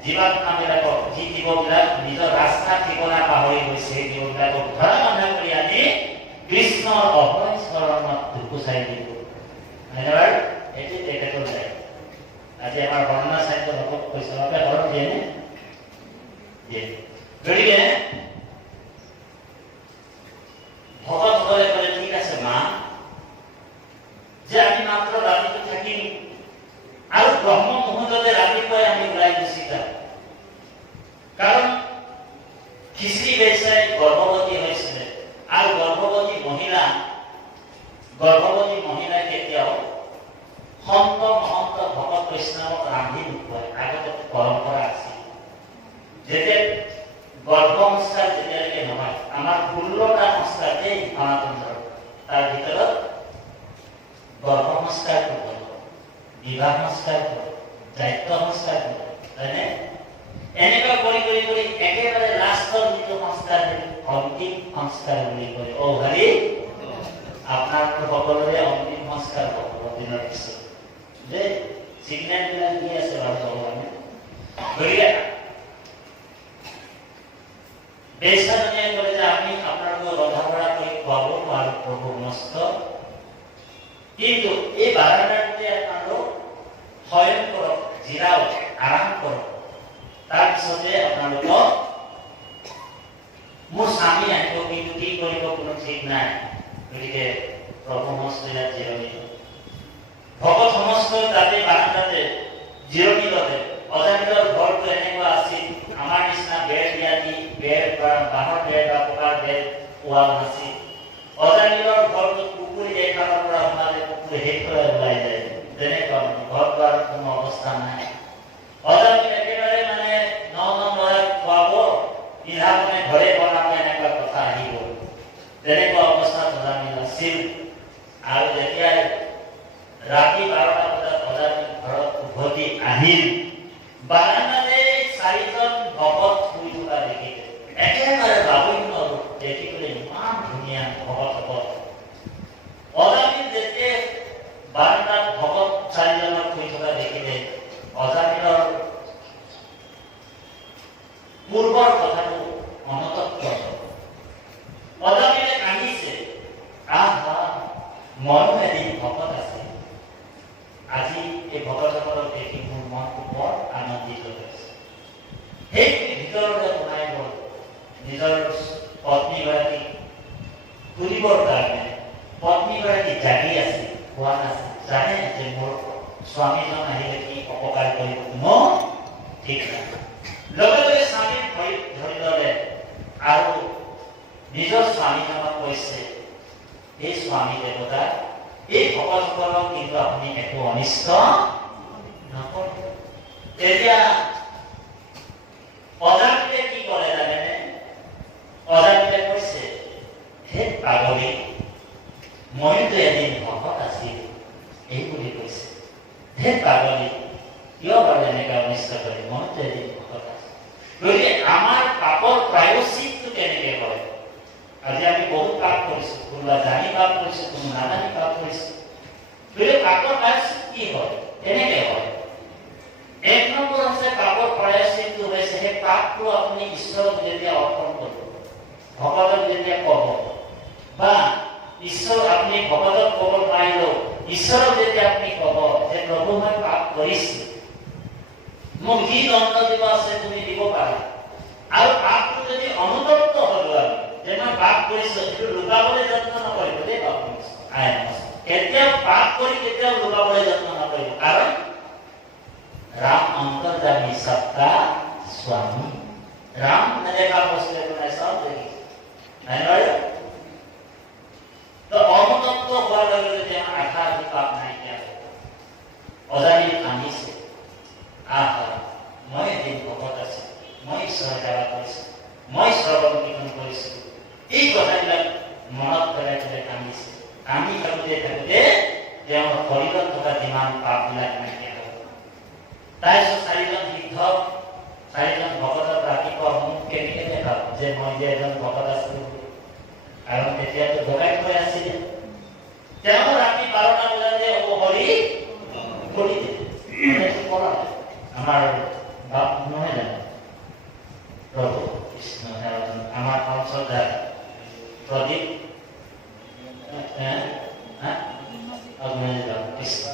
জীৱাত্মাবিলাকক, যি জীৱবিলাক নিজৰ ৰাস্তা ঠিকনা পাহৰি গৈছে, সেই জীৱবিলাকক ধৰা বন্ধা কৰি আনি কৃষ্ণৰ অভয় চৰণত ঢুকুচাই দিব। এইটো তেখেতৰ দায়িত্ব। আজি আমাৰ বৰ্ণনা চাহিত্য ভকত কৈছে, ঘৰত দিয়ে নে? গতিকে ভকতসকলে ক'লে, ঠিক আছে মা, যে আমি মাত্ৰ ৰাতিটো থাকিম আৰু ব্ৰহ্ম মুহূৰ্ততে ৰাতিপুৱাই আমি ওলাই গুচি যাম। কাৰণ খিচিৰি বেচাই গৰ্ভৱতী হৈছিলে, আৰু গৰ্ভৱতী মহিলা কেতিয়াও সন্ত মহন্ত ভকত বৈষ্ণৱক ৰান্ধি নোখোৱায়। আগতে পৰম্পৰা আছিল। যেতিয়া গৰ্ভ সংস্কাৰ যেতিয়ালৈকে নহয়, আমাৰ 16টা সংস্কাৰ এই সনাতন ধৰ্ম, তাৰ ভিতৰত গৰ্ভ সংস্কাৰ কৰিব, বিবাহ সংস্কাৰ কৰিব, দায়িত্ব সংস্কাৰ কৰিব, হয়নে? এনেকুৱা কৰি কৰি কৰি একেবাৰে লাষ্টৰ যিটো সংস্কাৰ, অন্তিম সংস্কাৰ বুলি কয়। অ হৰি, আপোনাৰ সকলোৰে অন্তিম সংস্কাৰ হ'ব দিনৰ পিছত। যে চিগনেলবিলাক দি আছে বাৰু ভগৱানে। গতিকে বেচাজনীয়ে ক'লে যে আমি আপোনালোকক ৰন্ধা বঢ়া কৰি খুৱাব আৰু প্ৰভু মস্ত, কিন্তু এই বাৰাণ্ডাটোতে আপোনালোক শয়ন কৰক, জিৰাওক, আৰাম কৰক, তাৰপিছতে আপোনালোকক মোৰ স্বামী আহিব, কিন্তু কি কৰিব কোনো ঠিক নাই। গতিকে প্ৰভু মস্ত ইয়াত জিৰণি লয়। ভকত সমস্ত তাতে বাৰাণ্ডাতে জিৰণি ল'লে। অজামিলৰ ঘৰটো এনেকুৱা আছিল, আমাৰ নিচিনা বেৰ দিয়া দি, বেৰ বা বাঁহৰ বেৰ বা পকাৰ বেৰ পোৱা নাছিল। অজামিলৰ ঘৰটোত পুখুৰী এইফালৰ পৰা সোমালে পুখুৰী সেইফালে ওলাই যায়, তেনেকুৱা ঘৰ দুৱাৰ কোনো অৱস্থা নাই। অজামিল একেবাৰে মানে ন ল'ৰাক খুৱাব, পিন্ধাবনে ঘৰে বনাব, এনেকুৱা কথা আহিব, তেনেকুৱা অৱস্থাত অজামিল আছিল। আৰু যেতিয়া ৰাতি 12টা বজাত অজামিল ঘৰত উভতি আহিল, বাৰাণ্ডাতে 4জন ভকত শুই থকা দেখিলে। একেবাৰে লাৱণ্য ৰূপ দেখিবলৈ ইমান ধুনীয়া ভকতসকল। অজামিল যেতিয়া বাৰাণ্ডাত ভকত 4জনক শুই থকা দেখিলে, অজামিলৰ পূৰ্বৰ কথাটো মনত পৰে। অজামিলে কান্দিছে, আহা, মনো এদিন ভকত আছে। আজি এই ভকতসকলক দেখি মোৰ মনটো বৰ আনন্দিত হৈছে। সেই ভিতৰতে সোমাই গ'ল, নিজৰ পত্নীগৰাকীক তুলিবৰ কাৰণে। পত্নীগৰাকী জাগি আছিল, হোৱা নাছিল, জানে যে মোৰ স্বামীজন আহিলে কি অপকাৰ কৰিব কোনো ঠিক নাই। লগে লগে স্বামীৰ ভৰিত ধৰি ল'লে আৰু নিজৰ স্বামীজনক কৈছে, এই স্বামী দেৱতা, এই ভকতসকলক কিন্তু আপুনি একো অনিষ্ট নকৰিব। তেতিয়া অজামিলে কি কৰে জানেনে? অজামিলে কৈছে, হে পাগলী, মইতো এদিন ভকত আছিল, এই বুলি কৈছে। হে পাগলী, কিয় বাৰু এনেকৈ অনিষ্ট কৰে? মইতো এদিন ভকত আছো। গতিকে আমাৰ পাপৰ প্ৰায়শ্চিত্তটো কেনেকে হয়? আজি আমি বহুত পাপ কৰিছো, কোনোবা জানি পাপ কৰিছো, কোনো নাজানি পাপ কৰিছো। গতিকে পাপৰ প্ৰায়শ্চিত্ত কি হয়? কেনেকে হয়? এক নম্বৰ হৈছে পাপৰ প্ৰায়শ্চিত্ত হৈছে সেই পাপটো আপুনি ঈশ্বৰক যেতিয়া অৰ্পণ কৰিব, ভকতক যেতিয়া ক'ব, বা ঈশ্বৰ আপুনি ভকতক ক'ব পাৰিলেও ঈশ্বৰক যেতিয়া আপুনি ক'ব যে প্ৰভু মই পাপ কৰিছো, মোক যি দণ্ড দিব আছে তুমি দিব পাৰা। আৰু পাপটো যদি অনুতপ্ত হলো আমি যে মই পাপ কৰিছো, সেইটো লুকাবলৈ যত্ন নকৰিব দেই। পাপ কৰিছো কেতিয়াও পাপ কৰি কেতিয়াও লুকাবলৈ যত্ন নকৰিব, কাৰণ राम अंतर्जामी सबका स्वामी। राम ने देखा उसके अपने सब देखी नहीं भाई। तो अनुतप्त तो हुआ लगे थे आधार की पाप नहीं किया ओदानी आनी से आहा मैं दिन भगत আছে मैं ईश्वर सेवा কৰিছো मैं শ্ৰৱণ কীৰ্তন কৰিছো এই কথাবিলাক মনত পেলাই পেলাই কান্দিছে। কান্দি থাকোঁতে থাকোঁতে তেওঁৰ শৰীৰত থকা যিমান পাপবিলাক নাইকিয়া হ'ল। তাৰপিছত চাৰিজন সিদ্ধক, চাৰিজন ভকতক ৰাতিপুৱা মোক কেনেকৈ দেখাব যে মই যে এজন ভকত আছো, কাৰণ তেতিয়াতো ভগাই থৈ আছিলে। তেওঁ ৰাতি 12টা বজাতে হৰি কৰি দিলে। আমাৰ বাপ নহয় জানো প্ৰভু কৃষ্ণ আমাৰ অঞ্চলদাৰ প্ৰদীপ কৃষ্ণ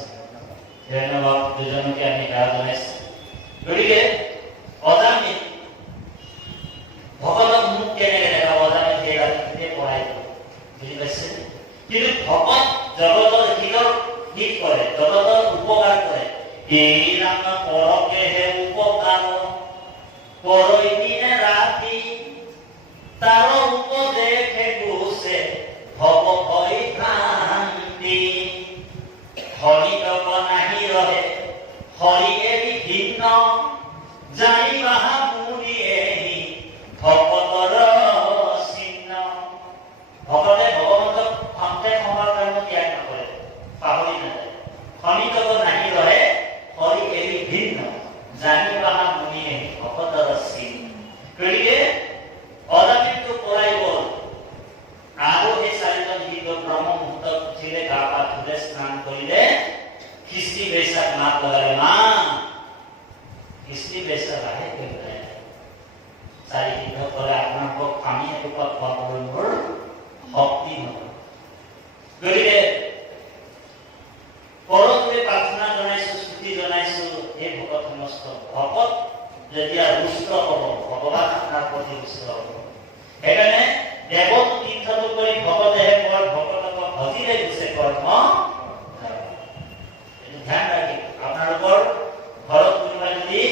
ধন্যবাদ দুজনকে আমি সেৱা জনাইছো। গতিকে অজামিত ভকতক মোক কেনেকে দেখাব? অজামিত সেই ৰাতিতে পঢ়াই দিব, বুজি পাইছে? কিন্তু ভকত জগতৰ হিত কৰে, জগতৰ উপকাৰ কৰে। এই নাম পৰকেহে উপকাৰ কৰৈ দিনে ৰাতি, তাৰ উপদেশে গুছে ভৱ ভয় ভ্ৰান্তি। হৰিতক নাহি ৰহে হৰিয়ে ভিন্ন, জানিবা মুনি এহি ভকতৰ চিহ্ন। ভকতে ভগৱন্তক খন্তেক সময়ৰ কাৰণে ত্যাগ নকৰে, পাহৰি নাযায়। হৰিতক নাহি ৰহে হৰি এৰি ভিন্ন, জানিবা মুনি এহি ভকতৰ চিহ্ন। গতিকে অজামিতটো পলাই গ'ল আৰু সেই চাৰিজন হিত ব্ৰহ্ম মুহূৰ্তত উঠিলে, গা পা ধুলে, স্নান কৰিলে, খিস্তি বেচাক মাত লগালে, মা খিস্তি বেচাক আহে কৈ চাৰি সিদ্ধ কৰে আপোনালোকক আমি এটুকুৰা খোৱাবলৈ মোৰ শক্তি নহয়। গতিকে পৰতে প্ৰাৰ্থনা জনাইছো, স্তুতি জনাইছো। এই ভকত সমস্ত ভকত যেতিয়া ৰুষ্ট হ'ব, ভগৱান আপোনাৰ প্ৰতি ৰুষ্ট হ'ব। সেইকাৰণে দেৱত তীৰ্থটো কৰি ভকতেহে বৰ ভকতক ভজিলে গুছে কৰ্ম। ধ্যান ৰাখিব, আপোনালোকৰ ঘৰত কোনোবা যদি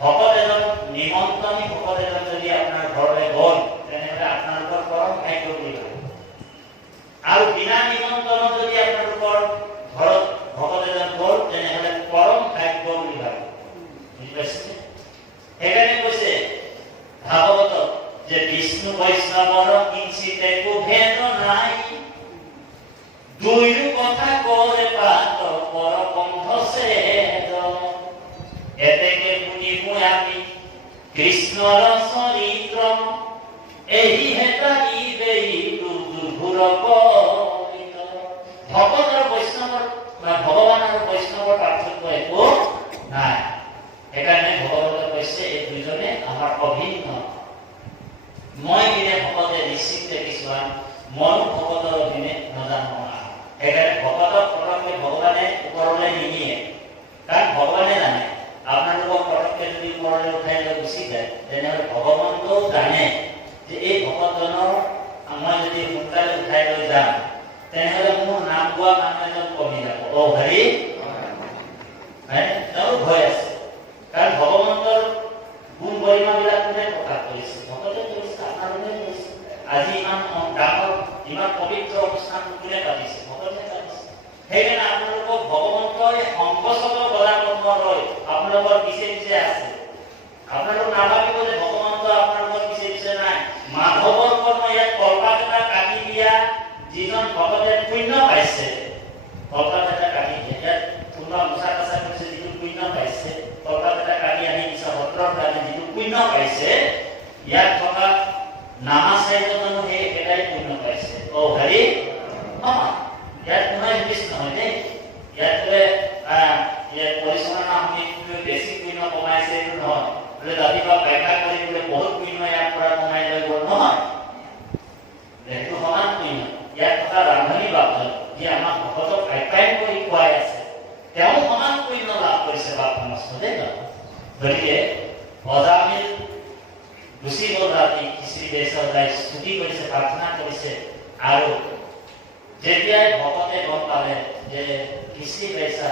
ভকত এজন, নিমন্ত্ৰণী ভকত এজন যদি আপোনাৰ ঘৰলৈ গ'ল, তেনেহ'লে আপোনালোকৰ পৰম ভাগ্য বুলি ভাবিব। আৰু বিনা নিমন্ত্ৰণত যদি আপোনালোকৰ ঘৰত ভকত এজন গ'ল, তেনেহ'লে পৰম ভাগ্য বুলি ভাবিব। বুজি পাইছে? সেইকাৰণে কৈছে ভাগৱতত যে বিষ্ণু বৈষ্ণৱৰ কিঞ্চিত একো ভেদ নাই, দুয়ো কথা কৰে পাত পৰ বন্ধ ছেদ। এতেকে শুনিব আমি কৃষ্ণৰ চৰিত্ৰ, এহি হেতা ইবেই দুৰ্ঘুৰ পবিত্ৰ। ভকত আৰু বৈষ্ণৱৰ বা ভগৱান আৰু বৈষ্ণৱৰ পাৰ্থক্য একো নাই। সেইকাৰণে ভগৱতে কৈছে এই দুইজনে আমাৰ অভিন্ন। মই দিনে ভকতে নিশ্চিত কিছুমান, ময়ো ভকতৰ অধীনে নাজানো। সেইকাৰণে ভকতক পটককে ভগৱানে ওপৰলৈ নিনিয়ে, কাৰণ ভগৱানে জানে আপোনালোকক পটককে যদি ওপৰলৈ উঠাই লৈ গুচি যায়, তেনেহ'লে ভগৱন্তও জানে যে এই ভকতজনৰ মই যদি সোনকালে উঠাই লৈ যাম, তেনেহ'লে মোৰ নাম গোৱা মানুহ এজন কমি যাব। হৰি তেওঁ ভয় আছে, কাৰণ ভগৱন্তৰ গুণ গৰিমাবিলাক কোনে প্ৰকাশ কৰিছে? ভকতে কৰিছে, আপোনালোকে কৰিছে। আজি ইমান ডাঙৰ, ইমান পবিত্ৰ অনুষ্ঠান কোনে পাতিছে? ভকতে পাতিছে। সেইকাৰণে আপোনালোকক ভগৱন্তই সংগচক গলা কৰ্ম লৈ আপোনালোকৰ পিছে পিছে আছে। আপোনালোক নাভাবিব যে ভগৱন্ত আপোনালোকৰ পিছে পিছে নাই। মাধৱৰ কৰ্ম ইয়াত কল্পাকেইটা কাটি দিয়া, যিজন ভকতে পুণ্য পাইছে কলপাত এটা কাটি ইয়াত পুনৰ মুচা কাচা কৰিছে যিটো পুণ্য পাইছে কলপাত এটা কাটি আনি কিছু সত্ৰৰ কাৰণে যিটো পুণ্য পাইছে ইয়াত থকা নামাচাৰ্যজনো সেই এটাই পুণ্য পাইছে ও হৰি ইয়াত কোনো ইংলিছ নহয় দেই ইয়াত ইয়াত পৰিচালনা আমি বেছি পুণ্য কমাইছে এইটো নহয় বোলে ৰাতিপুৱা ব্যাখ্যা কৰি বোলে বহুত পুণ্য ইয়াৰ পৰা কমাই লৈ গ'ল নহয় এইটো সমান পুণ্য ইয়াত থকা ৰান্ধনী বাপজন যি আমাক ভকতক আপ্যায়ন কৰি খুৱাই আছে তেওঁ সমান পুণ্য লাভ কৰিছে বাপ সমস্ত দেই গতিকে অজামিল গুচি গ'ল ৰাতি খিচিৰি বেচৰ যাই স্তুতি কৰিছে প্ৰাৰ্থনা কৰিছে আৰু যেতিয়াই ভকতে গম পালে যে খিচিৰি বেচা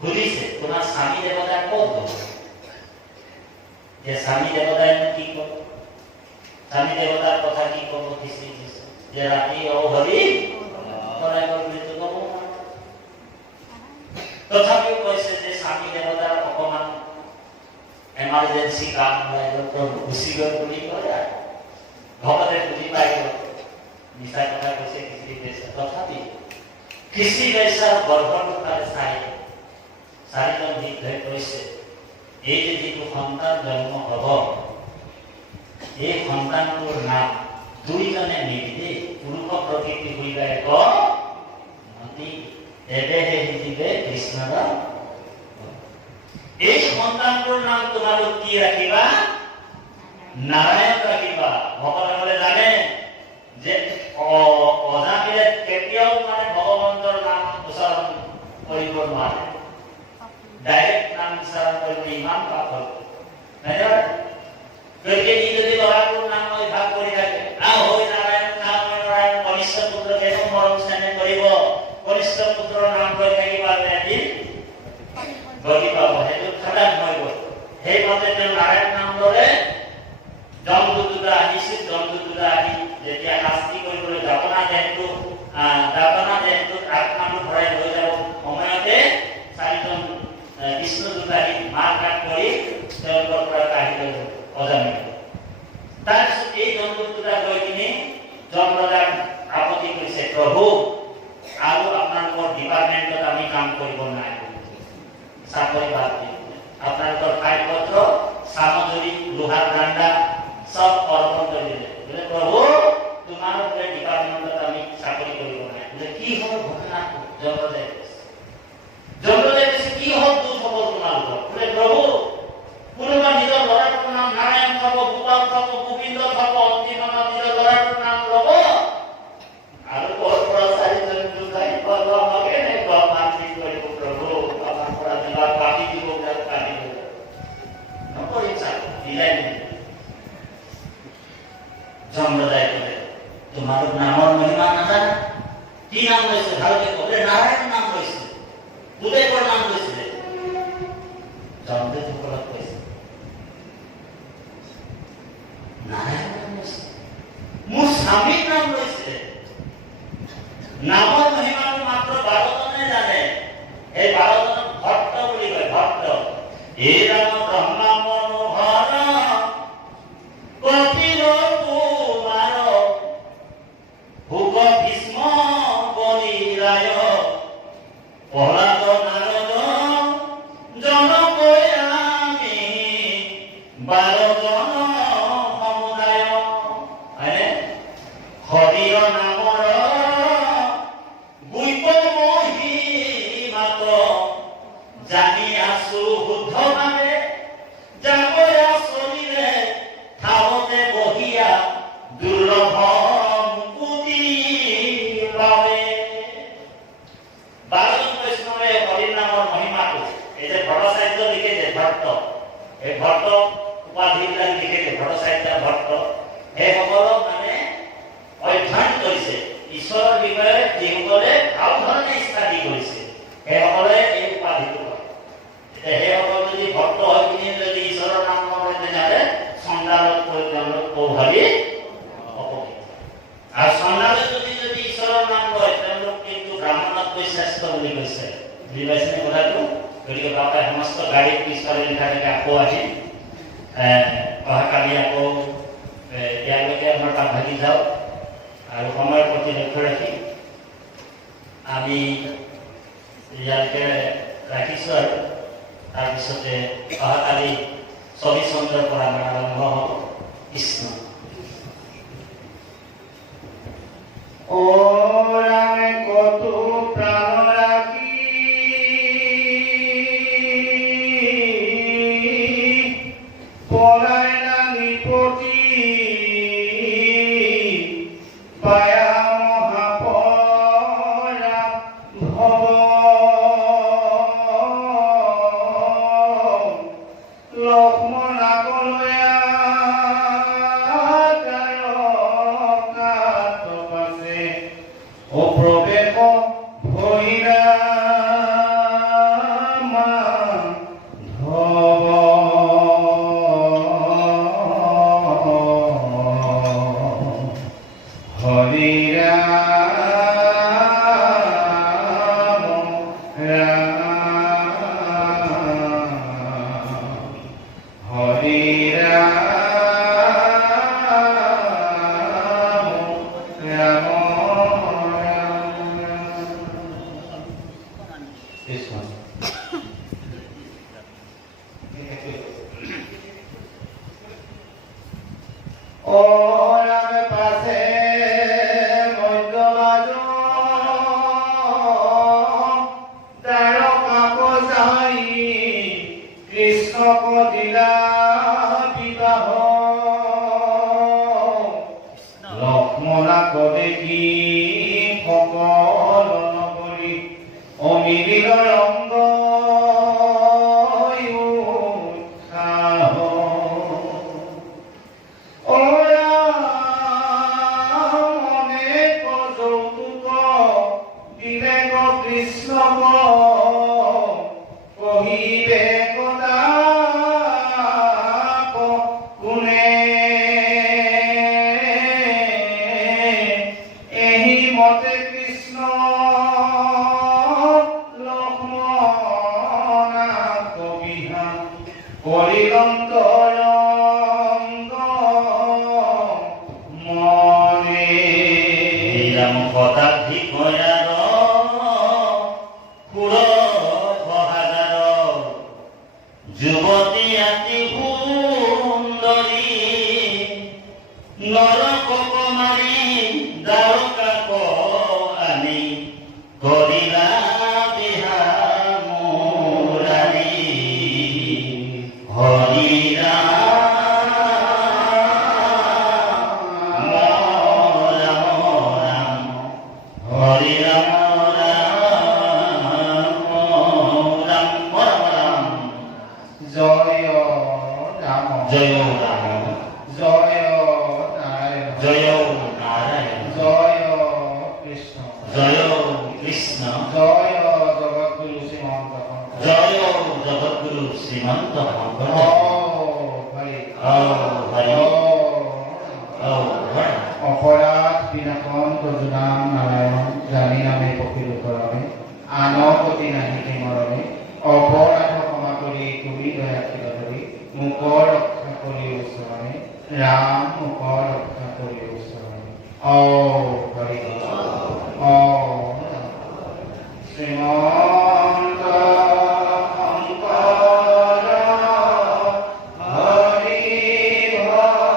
সুধিছে তোমাৰ স্বামী দেৱতা ক'ত গ'ল যে স্বামী দেৱতাই কি ক'ব স্বামী দেৱতাৰ কথা কি ক'ব খিচিৰি দিছে যে ৰাতি হৰি কৰাই গ'ল বুলি ক'ব তথাপিও কৈছে যে স্বামী দেৱতাৰ অকণমান এমাৰ্জেঞ্চি কাম ওলাই গ'ল গুচি গ'ল বুলি কয় আৰু ভকতে বুজি পাই গ'ল মিছা কথা কৈছে খিচিৰি বেচা তথাপি খিচিৰি বেচাৰ গৰ্ভটোৰ ফালে চাই চাৰিজন দিশ ধৰি কৈছে এই যে যিটো সন্তান জন্ম হ'ব এই সন্তানটোৰ নাম দুইজনে মিলি পুৰুষ প্ৰকৃতি হৈ যায় মতি এবেহে শিকিবে কৃষ্ণৰ এই সন্তানটোৰ নাম তোমালোক কি ৰাখিবা নাৰায়ণ ৰাখিবা ভকতসকলে জানে যে অজামিলে কেতিয়াও মানে ভগৱন্তৰ নাম উচ্চাৰণ কৰিব নোৱাৰে ডাইৰেক্ট নাম উচ্চাৰণ কৰিব ইমান পাপ হ'ল গতিকে ই যদি ল'ৰাটোৰ নাম অভ্যাস কৰি থাকে হৈ নাৰায়ণ কনিষ্ঠ পুত্ৰক একো মৰম চেনেহ কৰিব কনিষ্ঠ পুত্ৰৰ নাম লৈ থাকিবা এদিন গতি পাব সেইটো খাটাং হৈ গ'ল সেইমতে তেওঁ নাৰায়ণ নাম ল'লে জন্তু দুটা আহিছিল জন্তু দুটা আহি যেতিয়া শাস্তি কৰিবলৈ যাবনা দেহটোত আত্মাটো ভৰাই লৈ যাব সময়তে চাৰিজন কৃষ্ণ দুটা আহি মাৰ কাট কৰি তেওঁলোকৰ পৰা কাঢ়ি লৈ গ'ল অজামিল তাৰপিছত এই জন্তু দুটা গৈ কিনি যমৰাজাক আপত্তি কৰিছে প্ৰভু আৰু আপোনালোকৰ ডিপাৰ্টমেণ্টত আমি কাম কৰিব নাই চাকৰি বাদ দি আপোনালোকৰ ফাইল পত্ৰ সামগ্ৰী লোহাৰ ডাণ্ডা সব অৰ্পণ কৰি দিলে বোলে প্ৰভু তোমাৰ ডিপাৰ্টমেণ্টত আমি চাকৰি কৰিব নাই বোলে কি হ'ল ঘটনাটো যমৰাজাই কৈছে কি হ'ল দুখ হ'ব তোমালোকৰ বোলে প্ৰভু কোনোবা নিজৰ ল'ৰাটোৰ নাম নাৰায়ণ থব গোপাল থব গোবিন্দ থব অন্তিমত নিজৰ ল'ৰাটোৰ নাম ল'ব আৰু ক'ৰ পৰা চাৰিজন দুটাই পাব আমাকে মানসিক কৰিব প্ৰভু আমাৰ পৰা দিবা কাটি দিব কাটি দিব নকৰিম চাকৰি দিলাই নিদিব যমৰাজাই ক'লে তোমালোক নামৰ মহিমা নাজানা কি নাম লৈছে ভালকে ক'লে নাৰায়ণ নাম লৈছে বুধেৱৰ নাম লৈছিলে যমদেৱসকলক কৈছে নাৰায়ণ নাম লৈছে মোৰ স্বামীৰ নাম লৈছে নামৰ মহিমাটো মাত্ৰ 12জনে জানে এই 12জনক ভট্ট বুলি কয় ভট্ট এই ৰাম ব্ৰহ্মা মনোহৰ কপিল কুমাৰ ভোগ ভীষ্ম বলিৰায় প্ৰহ্লাদ নাৰদ জনকৈ আমি 12জন সমুদায় হয়নে হৰিৰ নামৰ গুইপ মহিমাত জানি আছো শুদ্ধভাৱে যাবয়া চলিলে থাৱতে বহিয়া দুৰ্লভ মুকুতি পাৱে 12জন বৈষ্ণৱে হৰিৰ নামৰ মহিমাটো এই যে ভট্টাচাৰ্য লিখেছে ভট্ট এই ভট্ট উপাধিবিলাক লিখেছে ভট্টাচাৰ্য ভট্ট সেইসকলক মানে অধ্যয়ন কৰিছে ঈশ্বৰৰ বিষয়ে যিসকলে ভাল ধৰণে ষ্টাডি কৰিছে সেইসকলে এই উপাধিটো পায় এতিয়া সেইসকল যদি ভক্ত হৈ কিনি যদি ঈশ্বৰৰ নাম লয় তেনেহ'লে চণ্ডালত কৈ তেওঁলোক কৌভাৰী অপকৃত আৰু চণ্ডালে যদি ঈশ্বৰৰ নাম লয় তেওঁলোক কিন্তু ব্ৰাহ্মণতকৈ শ্ৰেষ্ঠ বুলি কৈছে বুজি পাইছেনে কথাটো গতিকে বাপাই সমস্ত গাড়ীত পিছফালে লিখা থাকে আকৌ আহিম অহাকালি আকৌ ইয়ালৈকে আপোনাৰ আগবাঢ়ি যাওক আৰু সময়ৰ প্ৰতি লক্ষ্য ৰাখি আমি ইয়াতে ৰাখিছোঁ আৰু তাৰপিছতে অহাকালি 24 চন্দ্ৰৰ পৰা আমাৰ আৰম্ভ হ'ব কৃষ্ণ। ওরামে কত প্রাণ রাখি পলায় না নিপতি পায়া মহাপরা ভব লক্ষ্মণ আগলয়া ও প্রবেশ ভৈরা মাধব হরি রাম রাম হরি রাম রাম ওরামে পাশে মধ্যমাজ দ্বারকা যাই কৃষ্ণক দিলা বিবাহ লক্ষ্মণাক দেখি সকল নগরী অমিলিল রঙ্গ উৎসাহ কৃষ্ণ কহিবে কথা কোনে এই মতে কৃষ্ণ লক্ষ্মণ কবিহা কলিলন্তরঙ্গ মনে রাম পদাধিক যুৱতী আতি সুন্দৰী নৰকক মাৰি দ্বাৰকাক আনি কৰিলা বিহা মুৰাৰী হৰি ৰাম ৰাম ৰাম হৰি ৰাম জয় রাম জয় রাম জয় নারায়ণ জয় নারায়ণ জয় কৃষ্ণ জয় কৃষ্ণ জয় জগৎগুরু শ্রীমন্ত জয় জগৎগুরু শ্রীমন্ত শংকৰ হৰি হৰি অপরাধ বিনাশন তজুনাম নারায়ণ জানি নামে পকিল করমে আনপতি নাহি মরমে অপরাধ ক্ষমা করি তুমি দয়া ধরি মুখ রক্ষা করি ওচরণে রাম মুখ রক্ষা করি ওচরণে ও হরি ও শ্রীমন্ত শংকৰ হৰি ভকতৰ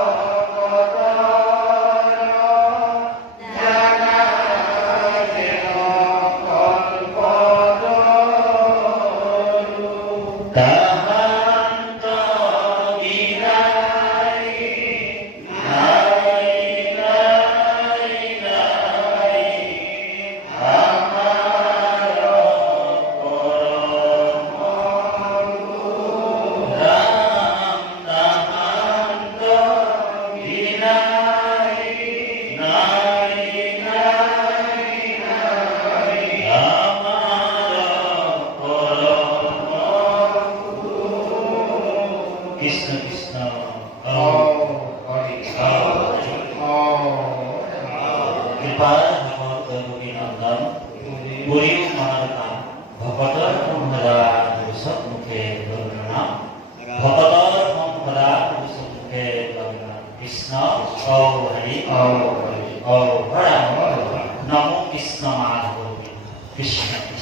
জানা তাহান্ত গিৰাই নাই নাই নাই আমাৰ পৰম ৰাম তাহান্ত গিৰাই নাই নাই নাই আমাৰ পৰম কৃষ্ণ কৃষ্ণ কৃপা ভগৱতী নন্দন পুৰীও মনৰ কাম ভকতৰ সদা ভৱিষ্যত মুখে নাম ভকতৰ সদা ভৱিষ্যত মুখে কৃষ্ণ ও হৰি ও হৰি ও হৰা ও হৰি নমো কৃষ্ণ মাধব কৃষ্ণ